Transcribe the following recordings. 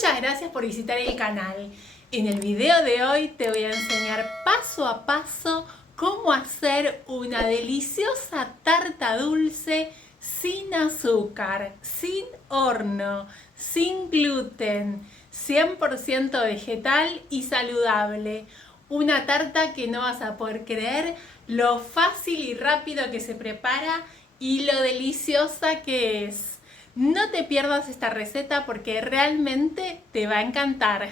Muchas gracias por visitar el canal. En el video de hoy te voy a enseñar paso a paso cómo hacer una deliciosa tarta dulce sin azúcar, sin horno, sin gluten, 100% vegetal y saludable. Una tarta que no vas a poder creer lo fácil y rápido que se prepara y lo deliciosa que es. No te pierdas esta receta porque realmente te va a encantar.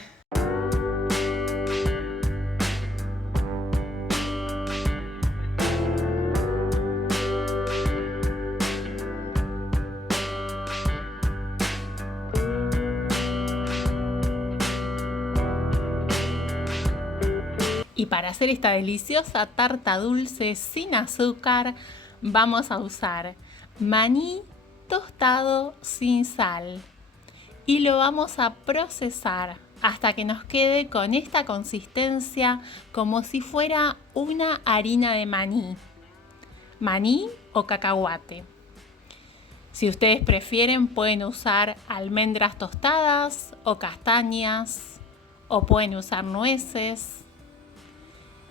Y para hacer esta deliciosa tarta dulce sin azúcar, vamos a usar maní tostado sin sal y lo vamos a procesar hasta que nos quede con esta consistencia como si fuera una harina de maní o cacahuate. Si ustedes prefieren pueden usar almendras tostadas o castañas o pueden usar nueces.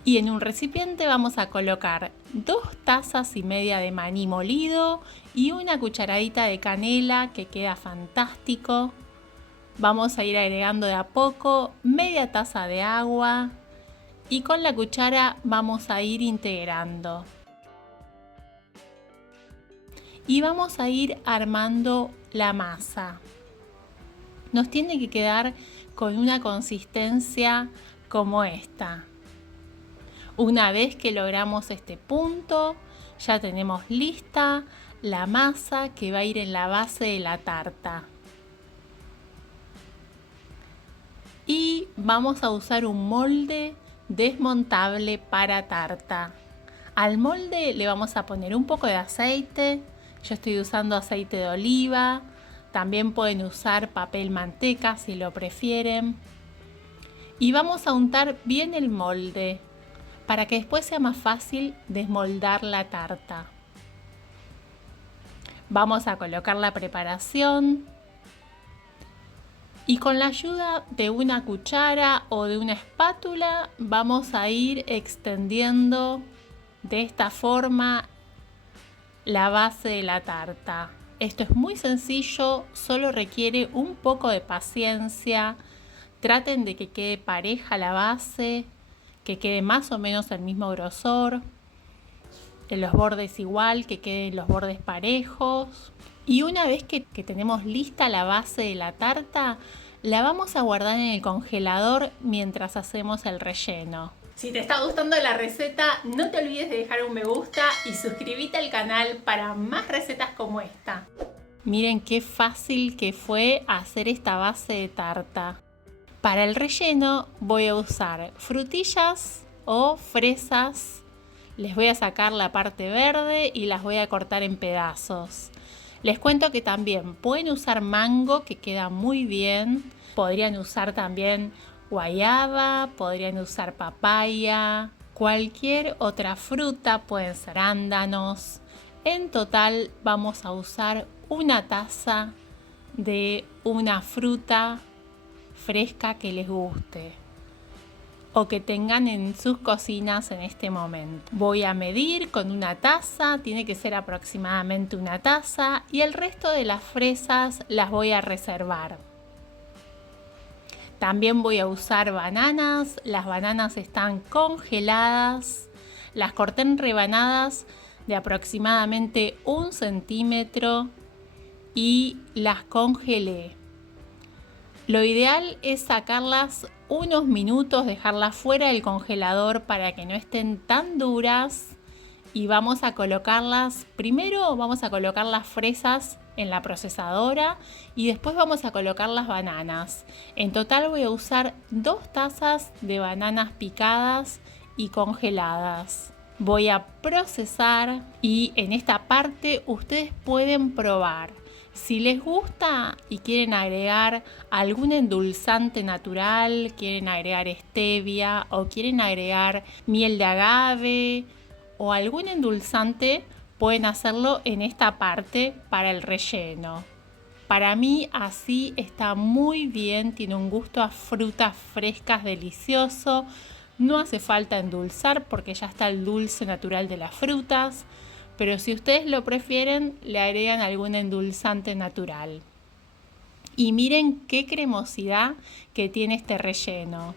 Y en un recipiente vamos a colocar 2 tazas y media de maní molido y una cucharadita de canela que queda fantástico. Vamos a ir agregando de a poco media taza de agua y con la cuchara vamos a ir integrando. Y vamos a ir armando la masa. Nos tiene que quedar con una consistencia como esta. Una vez que logramos este punto, ya tenemos lista la masa que va a ir en la base de la tarta. Y vamos a usar un molde desmontable para tarta. Al molde le vamos a poner un poco de aceite. Yo estoy usando aceite de oliva. También pueden usar papel manteca si lo prefieren. Y vamos a untar bien el molde para que después sea más fácil desmoldar la tarta. Vamos a colocar la preparación y con la ayuda de una cuchara o de una espátula vamos a ir extendiendo de esta forma la base de la tarta. Esto es muy sencillo, solo requiere un poco de paciencia. Traten de que quede pareja la base, que quede más o menos el mismo grosor, en los bordes igual, que queden los bordes parejos. Y una vez que tenemos lista la base de la tarta, la vamos a guardar en el congelador mientras hacemos el relleno. Si te está gustando la receta, no te olvides de dejar un me gusta y suscríbete al canal para más recetas como esta. Miren qué fácil que fue hacer esta base de tarta. Para el relleno voy a usar frutillas o fresas. Les voy a sacar la parte verde y las voy a cortar en pedazos. Les cuento que también pueden usar mango, que queda muy bien. Podrían usar también guayaba, podrían usar papaya, cualquier otra fruta, pueden ser arándanos. En total vamos a usar una taza de una fruta fresca que les guste o que tengan en sus cocinas en este momento. Voy a medir con una taza, tiene que ser aproximadamente una taza, y el resto de las fresas las voy a reservar. También voy a usar bananas. Las bananas están congeladas, las corté en rebanadas de aproximadamente 1 centímetro y las congelé. Lo ideal es sacarlas unos minutos, dejarlas fuera del congelador para que no estén tan duras, y vamos a colocarlas, primero vamos a colocar las fresas en la procesadora y después vamos a colocar las bananas. En total voy a usar 2 tazas de bananas picadas y congeladas. Voy a procesar y en esta parte ustedes pueden probar. Si les gusta y quieren agregar algún endulzante natural, quieren agregar stevia o quieren agregar miel de agave o algún endulzante, pueden hacerlo en esta parte para el relleno. Para mí así está muy bien, tiene un gusto a frutas frescas delicioso. No hace falta endulzar porque ya está el dulce natural de las frutas, pero si ustedes lo prefieren, le agregan algún endulzante natural. Y miren qué cremosidad que tiene este relleno.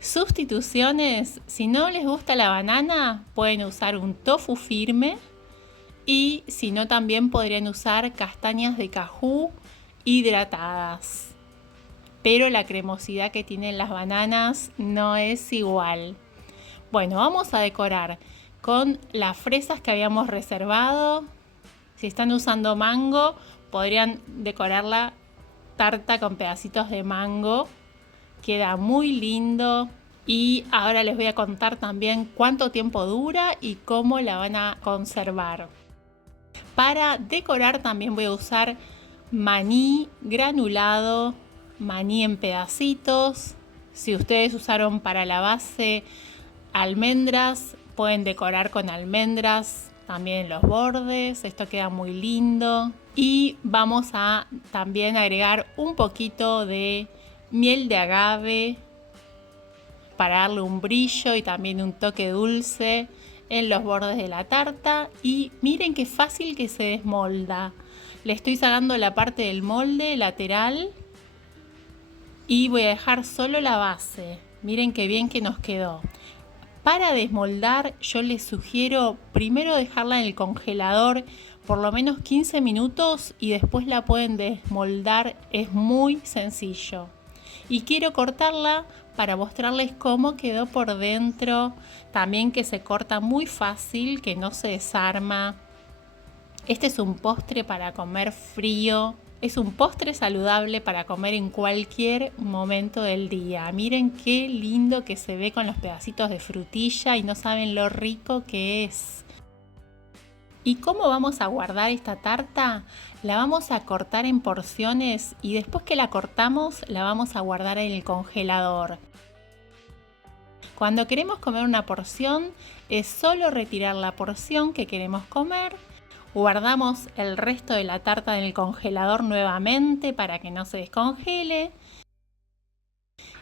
Sustituciones, si no les gusta la banana, pueden usar un tofu firme y si no también podrían usar castañas de cajú hidratadas. Pero la cremosidad que tienen las bananas no es igual. Bueno, vamos a decorar con las fresas que habíamos reservado. Si están usando mango, podrían decorar la tarta con pedacitos de mango. Queda muy lindo. Y ahora les voy a contar también cuánto tiempo dura y cómo la van a conservar. Para decorar también voy a usar maní granulado, maní en pedacitos. Si ustedes usaron para la base almendras, pueden decorar con almendras también en los bordes. Esto queda muy lindo. Y vamos a también agregar un poquito de miel de agave para darle un brillo y también un toque dulce en los bordes de la tarta. Y miren qué fácil que se desmolda. Le estoy sacando la parte del molde lateral y voy a dejar solo la base. Miren qué bien que nos quedó. Para desmoldar yo les sugiero primero dejarla en el congelador por lo menos 15 minutos y después la pueden desmoldar. Es muy sencillo. Y quiero cortarla para mostrarles cómo quedó por dentro. También que se corta muy fácil, que no se desarma. Este es un postre para comer frío. Es un postre saludable para comer en cualquier momento del día. Miren qué lindo que se ve con los pedacitos de frutilla y no saben lo rico que es. ¿Y cómo vamos a guardar esta tarta? La vamos a cortar en porciones y después que la cortamos la vamos a guardar en el congelador. Cuando queremos comer una porción es solo retirar la porción que queremos comer. Guardamos el resto de la tarta en el congelador nuevamente para que no se descongele.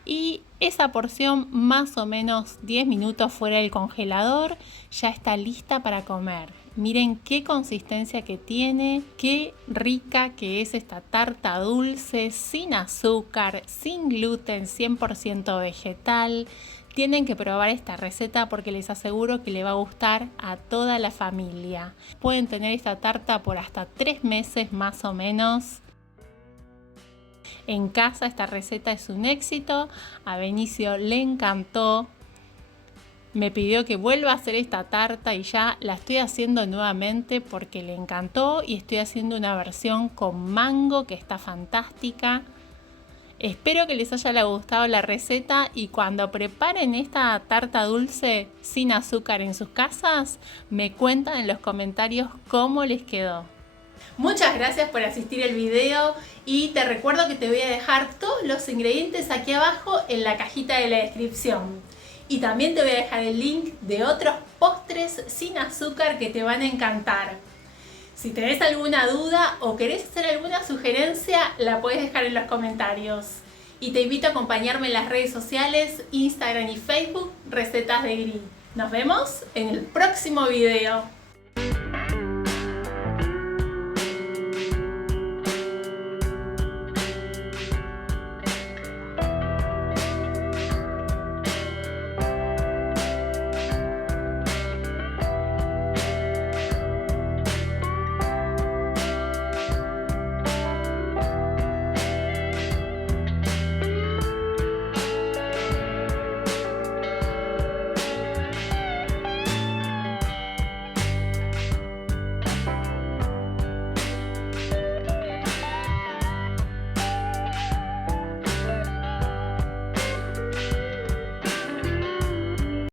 Y esa porción más o menos 10 minutos fuera del congelador ya está lista para comer. Miren qué consistencia que tiene, qué rica que es esta tarta dulce, sin azúcar, sin gluten, 100% vegetal. Tienen que probar esta receta porque les aseguro que le va a gustar a toda la familia. Pueden tener esta tarta por hasta 3 meses más o menos. En casa esta receta es un éxito. A Benicio le encantó. Me pidió que vuelva a hacer esta tarta y ya la estoy haciendo nuevamente porque le encantó y estoy haciendo una versión con mango que está fantástica. Espero que les haya gustado la receta y cuando preparen esta tarta dulce sin azúcar en sus casas, me cuentan en los comentarios cómo les quedó. Muchas gracias por asistir al video y te recuerdo que te voy a dejar todos los ingredientes aquí abajo en la cajita de la descripción. Y también te voy a dejar el link de otros postres sin azúcar que te van a encantar. Si tenés alguna duda o querés hacer alguna sugerencia, la puedes dejar en los comentarios. Y te invito a acompañarme en las redes sociales, Instagram y Facebook, Recetas de Gris. Nos vemos en el próximo video.